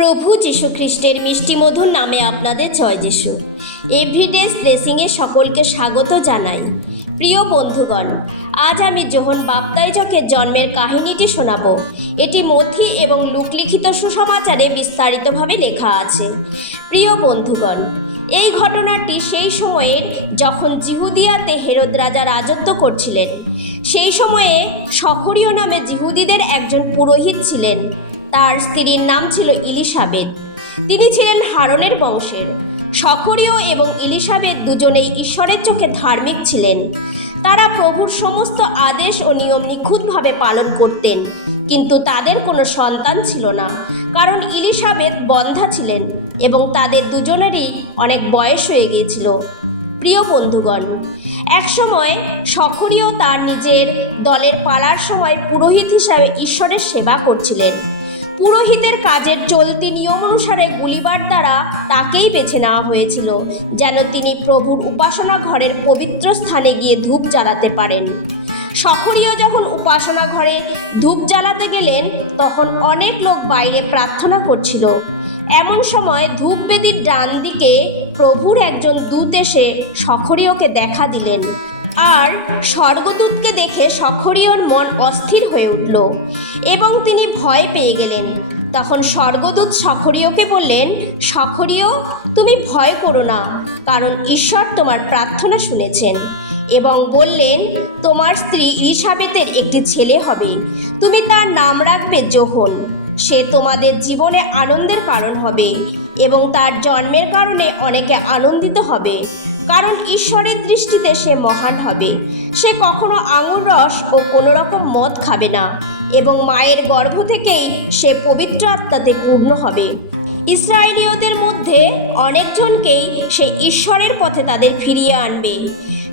প্রভু যীশু খ্রিস্টের মিষ্টি মধুর নামে আপনাদের জয় যিশু। এভরিডে ব্লেসিংয়ে সকলকে স্বাগত জানাই। প্রিয় বন্ধুগণ, আজ আমি যোহন বাপ্তাইজকের জন্মের কাহিনীটি শোনাব। এটি মথি এবং লুক লিখিত সুসমাচারে বিস্তারিতভাবে লেখা আছে। প্রিয় বন্ধুগণ, এই ঘটনাটি সেই সময়ের যখন জিহুদিয়াতে হেরোদ রাজা রাজত্ব করছিলেন। সেই সময়ে সখরীয় নামে জিহুদিদের একজন পুরোহিত ছিলেন। তার স্ত্রীর নাম ছিল ইলিসাবেত। তিনি ছিলেন হারনের বংশের। সখরীয় এবং ইলিসাবেত দুজনেই ঈশ্বরের চোখে ধার্মিক ছিলেন। তারা প্রভুর সমস্ত আদেশ ও নিয়ম নিখুঁতভাবে পালন করতেন, কিন্তু তাদের কোনো সন্তান ছিল না, কারণ ইলিসাবেত বন্ধ্যা ছিলেন এবং তাদের দুজনেরই অনেক বয়স হয়ে গিয়েছিল। প্রিয় বন্ধুগণ, একসময় সখরীয় তার নিজের দলের পালার সময় পুরোহিত হিসাবে ঈশ্বরের সেবা করছিলেন। পুরোহিতের কাজের চলতি নিয়ম অনুসারে গুলিবার দ্বারা তাকেই বেছে নেওয়া হয়েছিল, যেন তিনি প্রভুর উপাসনা ঘরের পবিত্র স্থানে গিয়ে ধূপ জ্বালাতে পারেন। সখরীয় যখন উপাসনা ঘরে ধূপ জ্বালাতে গেলেন, তখন অনেক লোক বাইরে প্রার্থনা করছিল। এমন সময় ধূপবেদীর ডান দিকে প্রভুর একজন দূত এসে সখরীয়কে দেখা দিলেন। আর স্বর্গদূতকে দেখে সখরীয়র মন অস্থির হয়ে উঠল এবং তিনি ভয় পেয়ে গেলেন। তখন স্বর্গদূত সখরীয়কে বললেন, সখরীয়, তুমি ভয় করো না, কারণ ঈশ্বর তোমার প্রার্থনা শুনেছেন। এবং বললেন, তোমার স্ত্রী ইলিসাবেতের একটি ছেলে হবে, তুমি তার নাম রাখবে যোহন। সে তোমাদের জীবনে আনন্দের কারণ হবে এবং তার জন্মের কারণে অনেকে আনন্দিত হবে, কারণ ঈশ্বরের দৃষ্টিতে সে মহান হবে। সে কখনো আঙুর রস ও কোনো রকম মদ খাবে না এবং মায়ের গর্ভ থেকেই সে পবিত্র আত্মাতে পূর্ণ হবে। ইসরায়েলীয়দের মধ্যে অনেকজনকেই সে ঈশ্বরের পথে তাদের ফিরিয়ে আনবে।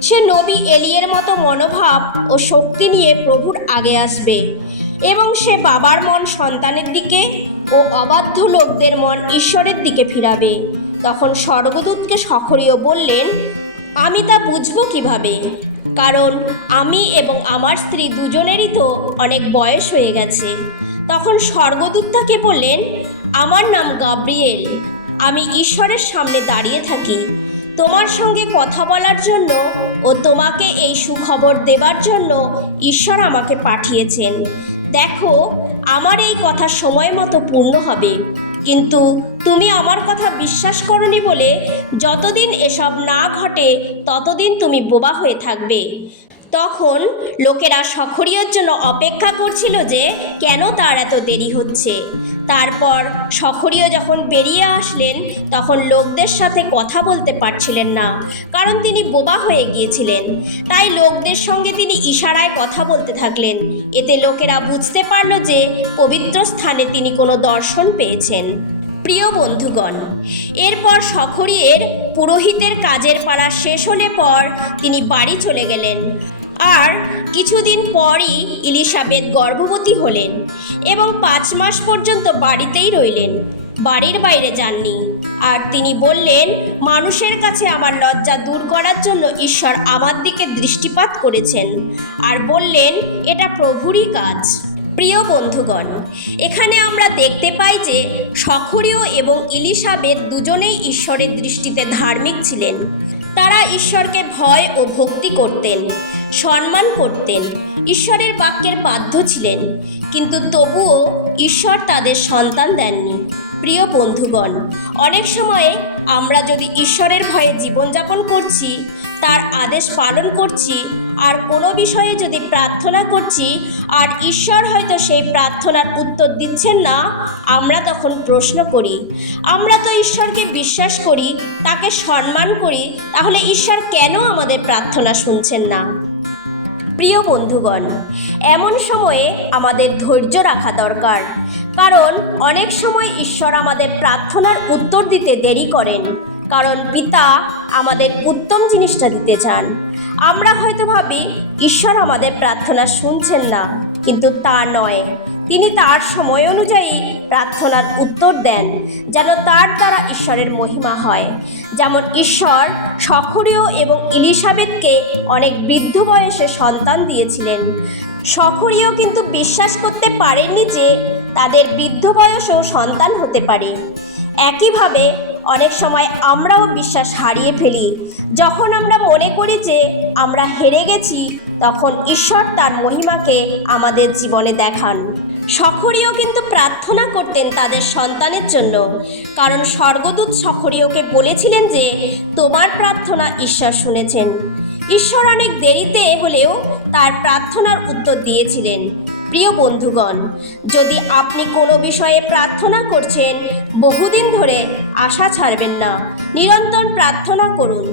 সে নবী এলিয়ের মতো মনোভাব ও শক্তি নিয়ে প্রভুর আগে আসবে এবং সে বাবার মন সন্তানের দিকে ও অবাধ্য লোকদের মন ঈশ্বরের দিকে ফিরাবে। তখন স্বর্গদূতকে সখরীয় বললেন, আমি তা বুঝবো কিভাবে? কারণ আমি এবং আমার স্ত্রী দুজনেরই তো অনেক বয়স হয়ে গেছে। তখন স্বর্গদূত তাকে বললেন, আমার নাম গাব্রিয়েল। আমি ঈশ্বরের সামনে দাঁড়িয়ে থাকি তোমার সঙ্গে কথা বলার জন্য ও তোমাকে এই সুখবর দেবার জন্য ঈশ্বর আমাকে পাঠিয়েছেন। দেখো, আমার এই কথা সময় মতো পূর্ণ হবে, কিন্তু তুমি আমার কথা বিশ্বাস করনি বলে যতদিন এসব না ঘটে ততদিন তুমি বোবা হয়ে থাকবে। তখন লোকেরা সখরীয়র জন্য অপেক্ষা করছিল যে কেন তার এত দেরি হচ্ছে। তারপর সখরীয় যখন বেরিয়ে আসলেন, তখন লোকদের সাথে কথা বলতে পারছিলেন না, কারণ তিনি বোবা হয়ে গিয়েছিলেন। তাই লোকদের সঙ্গে তিনি ইশারায় কথা বলতে থাকলেন। এতে লোকেরা বুঝতে পারল যে পবিত্র স্থানে তিনি কোনো দর্শন পেয়েছেন। প্রিয় বন্ধুগণ, এরপর সখরীয়ের পুরোহিতের কাজের পালা শেষ হলে পর তিনি বাড়ি চলে গেলেন। আর কিছুদিন পরই ইলিসাবেত গর্ভবতী হলেন এবং 5 মাস পর্যন্ত বাড়িতেই রইলেন, বাড়ির বাইরে যাননি। আর তিনি বললেন, মানুষের কাছে আমার লজ্জা দূর করার জন্য ঈশ্বর আমার দিকে দৃষ্টিপাত করেছেন। আর বললেন, এটা প্রভুরই কাজ। প্রিয় বন্ধুগণ, এখানে আমরা দেখতে পাই যে সখরীয় এবং ইলিসাবেত দুজনেই ঈশ্বরের দৃষ্টিতে ধার্মিক ছিলেন। তারা ঈশ্বরকে ভয় ও ভক্তি করতেন, সম্মান করতেন, ঈশ্বরের বাক্যের বাধ্য ছিলেন, কিন্তু তবুও ঈশ্বর তাদের সন্তান দেননি। প্রিয় বন্ধুগণ, অনেক সময়ে আমরা যদি ঈশ্বরের ভয়ে জীবনযাপন করছি, তার আদেশ পালন করছি, আর কোনো বিষয়ে যদি প্রার্থনা করছি আর ঈশ্বর হয়তো সেই প্রার্থনার উত্তর দিচ্ছেন না, আমরা তখন প্রশ্ন করি, আমরা তো ঈশ্বরকে বিশ্বাস করি, তাকে সম্মান করি, তাহলে ঈশ্বর কেন আমাদের প্রার্থনা শুনছেন না? প্রিয় বন্ধুগণ, এমন সময়ে আমাদের ধৈর্য রাখা দরকার, কারণ অনেক সময় ঈশ্বর আমাদের প্রার্থনার উত্তর দিতে দেরি করেন, কারণ পিতা আমাদের উত্তম জিনিসটা দিতে চান। আমরা হয়তো ভাবি ঈশ্বর আমাদের প্রার্থনা শুনছেন না, কিন্তু তা নয়। তিনি তার সময় অনুযায়ী প্রার্থনার উত্তর দেন, যেন তার দ্বারা ঈশ্বরের মহিমা হয়। যেমন ঈশ্বর সখরীয় এবং ইলিসাবেতকে অনেক বৃদ্ধ বয়সে সন্তান দিয়েছিলেন। সখরীয় কিন্তু বিশ্বাস করতে পারেননি যে তাদের বৃদ্ধ বয়সেও সন্তান হতে পারে। একইভাবে অনেক সময় আমরাও বিশ্বাস হারিয়ে ফেলি। যখন আমরা মনে করি যে আমরা হেরে গেছি, তখন ঈশ্বর তার মহিমাকে আমাদের জীবনে দেখান। সখরীয় কিন্তু প্রার্থনা করতেন তাদের সন্তানের জন্য, কারণ স্বর্গদূত সখরীয়কে বলেছিলেন যে তোমার প্রার্থনা ঈশ্বর শুনেছেন। ঈশ্বর অনেক দেরিতে হলেও তার প্রার্থনার উত্তর দিয়েছিলেন। প্রিয় বন্ধুগণ, যদি আপনি কোনো বিষয়ে প্রার্থনা করছেন, বহুদিন ধরে আশা ছাড়বেন না। নিরন্তর প্রার্থনা করুন,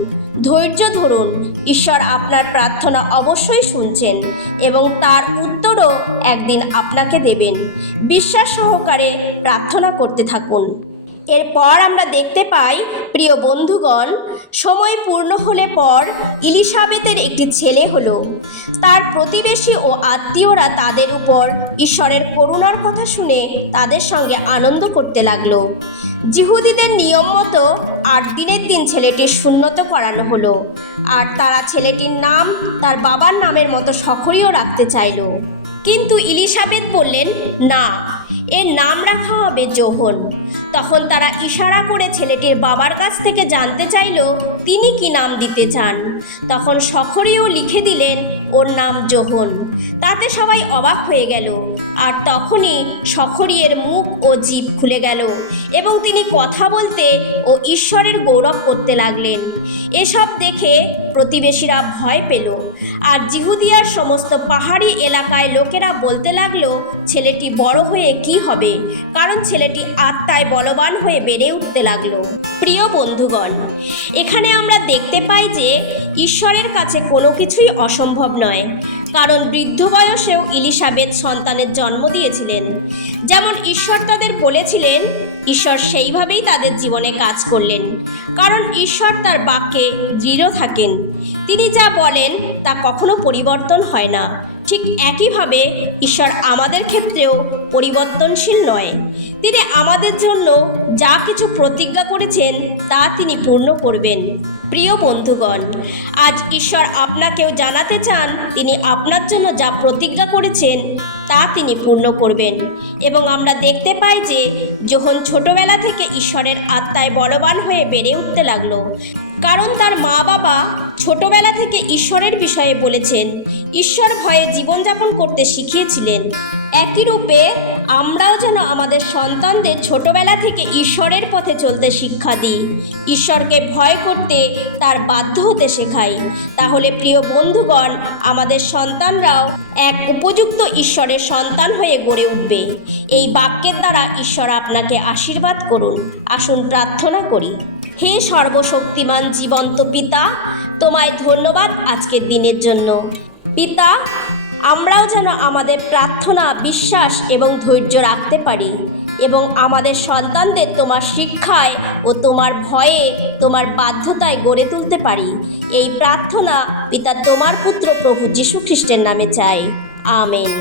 ধৈর্য ধরুন। ঈশ্বর আপনার প্রার্থনা অবশ্যই শুনছেন এবং তার উত্তরও একদিন আপনাকে দেবেন। বিশ্বাস সহকারে প্রার্থনা করতে থাকুন। এরপর আমরা দেখতে পাই, প্রিয় বন্ধুগণ, সময় পূর্ণ হলে পর ইলিসাবেতের একটি ছেলে হলো। তার প্রতিবেশী ও আত্মীয়রা তাদের উপর ঈশ্বরের করুণার কথা শুনে তাদের সঙ্গে আনন্দ করতে লাগলো। যিহুদিদের নিয়ম মতো 8 দিনের দিন ছেলেটির সুন্নত করানো হলো, আর তারা ছেলেটির নাম তার বাবার নামের মতো সখরীয় রাখতে চাইল। কিন্তু ইলিসাবেত বললেন, না, এর নাম রাখা হবে যোহন। তখন তারা ইশারা করে ছেলেটির বাবার কাছ থেকে জানতে চাইল তিনি কি নাম দিতে চান। তখন সখরীয় লিখে দিলেন ওর নাম যোহন। তাতে সবাই অবাক হয়ে গেল, আর তখনই সখরীয়ের মুখ ও জিভ খুলে গেল এবং তিনি কথা বলতে ও ঈশ্বরের গৌরব করতে লাগলেন। এসব দেখে প্রতিবেশীরা ভয় পেল, আর যিহুদিয়ার সমস্ত পাহাড়ি এলাকায় লোকেরা বলতে লাগলো, ছেলেটি বড় হয়ে কি হবে, কারণ ছেলেটি আত্মায় বলবান হয়ে বেড়ে উঠতে লাগলো। প্রিয় বন্ধুগণ, এখানে আমরা দেখতে পাই যে ঈশ্বরের কাছে কোনো কিছুই অসম্ভব নয়, কারণ বৃদ্ধ বয়সেও ইলিসাবেত সন্তানের জন্ম দিয়েছিলেন। যেমন ঈশ্বর তাদের বলেছিলেন, ঈশ্বর সেইভাবেই তাদের জীবনে কাজ করলেন, কারণ ঈশ্বর তার বাক্যে দৃঢ় থাকেন। তিনি যা বলেন তা কখনো পরিবর্তন হয় না। ঠিক একইভাবে ঈশ্বর আমাদের ক্ষেত্রেও পরিবর্তনশীল নয়। তিনি আমাদের জন্য যা কিছু প্রতিজ্ঞা করেছেন তা তিনি পূর্ণ করবেন। প্রিয় বন্ধুগণ, আজ ঈশ্বর আপনাকেও জানাতে চান তিনি আপনার জন্য যা প্রতিজ্ঞা করেছেন তা তিনি পূর্ণ করবেন। এবং আমরা দেখতে পাই যে যোহন ছোটবেলা থেকে ঈশ্বরের আত্মায় বলবান হয়ে বেড়ে উঠতে লাগলো, কারণ তার মা বাবা ছোটবেলা থেকে ঈশ্বরের বিষয়ে বলেছেন, ঈশ্বর ভয়ে জীবনযাপন করতে শিখিয়েছিলেন। একই রূপে আমরাও যেন আমাদের সন্তানদের ছোটবেলা থেকে ঈশ্বরের পথে চলতে শিক্ষা দিই, ঈশ্বরকে ভয় করতে তার বাধ্য হতে শেখাই। তাহলে প্রিয় বন্ধুগণ, আমাদের সন্তানরাও এক উপযুক্ত ঈশ্বরের সন্তান হয়ে গড়ে উঠবে। এই বাক্যের দ্বারা ঈশ্বর আপনাকে আশীর্বাদ করুন। আসুন প্রার্থনা করি। হে সর্বশক্তিমান জীবন্ত পিতা, তোমায় ধন্যবাদ আজকের দিনের জন্য। পিতা, আমরাও যেন আমাদের প্রার্থনা, বিশ্বাস এবং ধৈর্য রাখতে পারি এবং আমাদের সন্তানদের তোমার শিক্ষায় ও তোমার ভয়ে, তোমার বাধ্যতায় গড়ে তুলতে পারি। এই প্রার্থনা পিতা তোমার পুত্র প্রভু যীশু খ্রিস্টের নামে চাই। আমেন।